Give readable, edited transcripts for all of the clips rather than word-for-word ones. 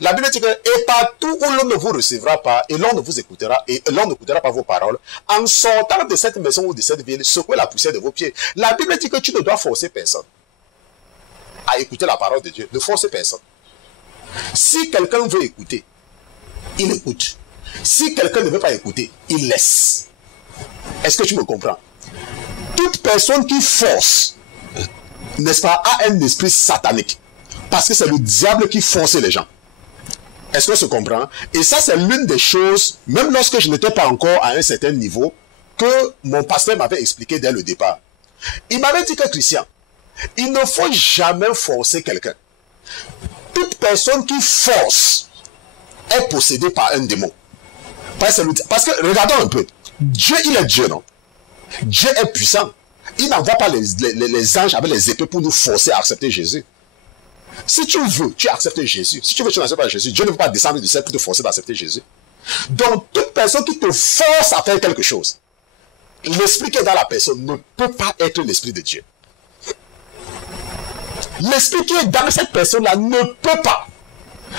La Bible dit que, et partout où l'on ne vous recevra pas, et l'on ne vous écoutera, et l'on n'écoutera pas vos paroles, en sortant de cette maison ou de cette ville, secouez la poussière de vos pieds. La Bible dit que tu ne dois forcer personne à écouter la parole de Dieu. Ne force personne. Si quelqu'un veut écouter, il écoute. Si quelqu'un ne veut pas écouter, il laisse. Est-ce que tu me comprends? Toute personne qui force, n'est-ce pas, a un esprit satanique. Parce que c'est le diable qui force les gens. Est-ce qu'on se comprend? Et ça, c'est l'une des choses, même lorsque je n'étais pas encore à un certain niveau, que mon pasteur m'avait expliqué dès le départ. Il m'avait dit que, Christian, il ne faut jamais forcer quelqu'un. Toute personne qui force est possédée par un démon. Parce que, regardons un peu, Dieu, il est Dieu, non? Dieu est puissant. Il n'envoie pas les anges avec les épées pour nous forcer à accepter Jésus. Si tu veux, tu acceptes Jésus. Si tu veux, tu n'acceptes pas Jésus. Dieu ne peut pas descendre du ciel pour te forcer d'accepter Jésus. Donc, toute personne qui te force à faire quelque chose, l'esprit qui est dans la personne ne peut pas être l'esprit de Dieu. L'esprit qui est dans cette personne-là ne peut pas.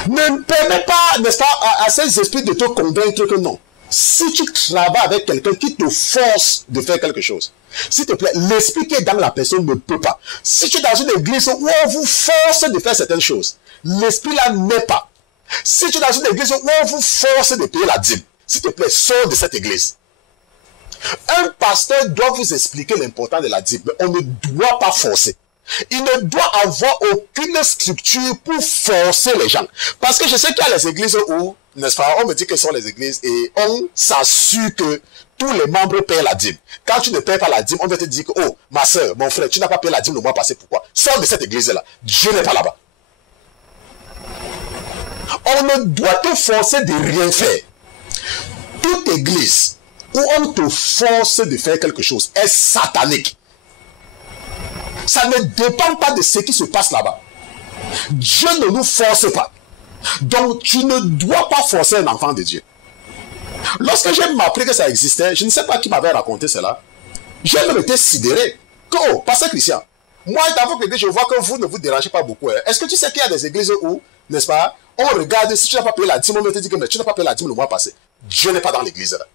Ne permet pas, n'est-ce pas, à ces esprits de te convaincre que non. Si tu travailles avec quelqu'un qui te force de faire quelque chose, s'il te plaît, l'esprit qui est dans la personne ne peut pas. Si tu es dans une église où on vous force de faire certaines choses, l'esprit là n'est pas. Si tu es dans une église où on vous force de payer la dîme, s'il te plaît, sors de cette église. Un pasteur doit vous expliquer l'importance de la dîme, mais on ne doit pas forcer. Il ne doit avoir aucune structure pour forcer les gens. Parce que je sais qu'il y a les églises où, n'est-ce pas, on me dit que ce sont les églises et on s'assure que tous les membres paient la dîme. Quand tu ne payes pas la dîme, on va te dire que, oh, ma soeur, mon frère, tu n'as pas payé la dîme le mois passé, pourquoi? Sors de cette église-là. Dieu n'est pas là-bas. On ne doit te forcer de rien faire. Toute église où on te force de faire quelque chose est satanique. Ça ne dépend pas de ce qui se passe là-bas. Dieu ne nous force pas. Donc, tu ne dois pas forcer un enfant de Dieu. Lorsque j'ai appris que ça existait, je ne sais pas qui m'avait raconté cela. J'ai même été sidéré. Que, oh, pasteur Christian, moi, dans votre église, je vois que vous ne vous dérangez pas beaucoup. Hein. Est-ce que tu sais qu'il y a des églises où, n'est-ce pas, on regarde, si tu n'as pas payé la dîme, on te dit que mais tu n'as pas payé la dîme le mois passé. Dieu n'est pas dans l'église là.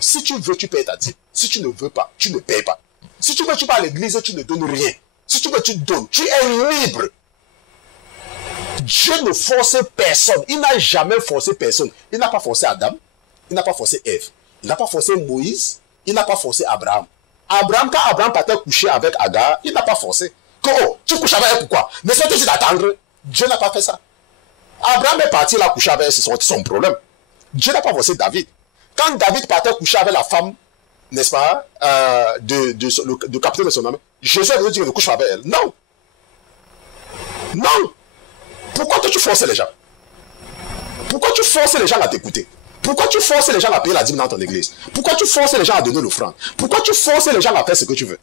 Si tu veux, tu payes ta dîme. Si tu ne veux pas, tu ne payes pas. Si tu veux, tu vas à l'église, tu ne donnes rien. Si tu veux, tu donnes. Tu es libre. Dieu ne force personne. Il n'a jamais forcé personne. Il n'a pas forcé Adam. Il n'a pas forcé Ève. Il n'a pas forcé Moïse. Il n'a pas forcé Abraham. Abraham, quand Abraham partait coucher avec Agar, il n'a pas forcé. Que, oh, tu couches avec elle, pourquoi? Mais c'est juste d'attendre. Dieu n'a pas fait ça. Abraham est parti là coucher avec elle, c'est son problème. Dieu n'a pas forcé David. Quand David partait coucher avec la femme, n'est-ce pas, de capitaine de son âme, Jésus a dit qu'il ne couche pas avec elle. Non. Non. Pourquoi tu forces les gens? Pourquoi tu forces les gens à t'écouter? Pourquoi tu forces les gens à payer la dîme dans ton église? Pourquoi tu forces les gens à donner l'offrande? Pourquoi tu forces les gens à faire ce que tu veux?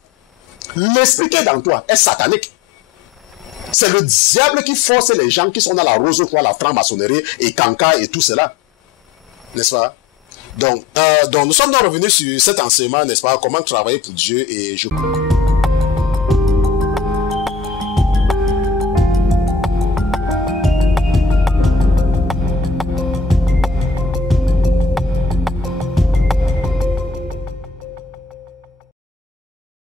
L'esprit qui est dans toi est satanique. C'est le diable qui force les gens qui sont dans la rose foi, la franc-maçonnerie et canca et tout cela. N'est-ce pas? Donc, nous sommes donc revenus sur cet enseignement, n'est-ce pas? Comment travailler pour Dieu et je...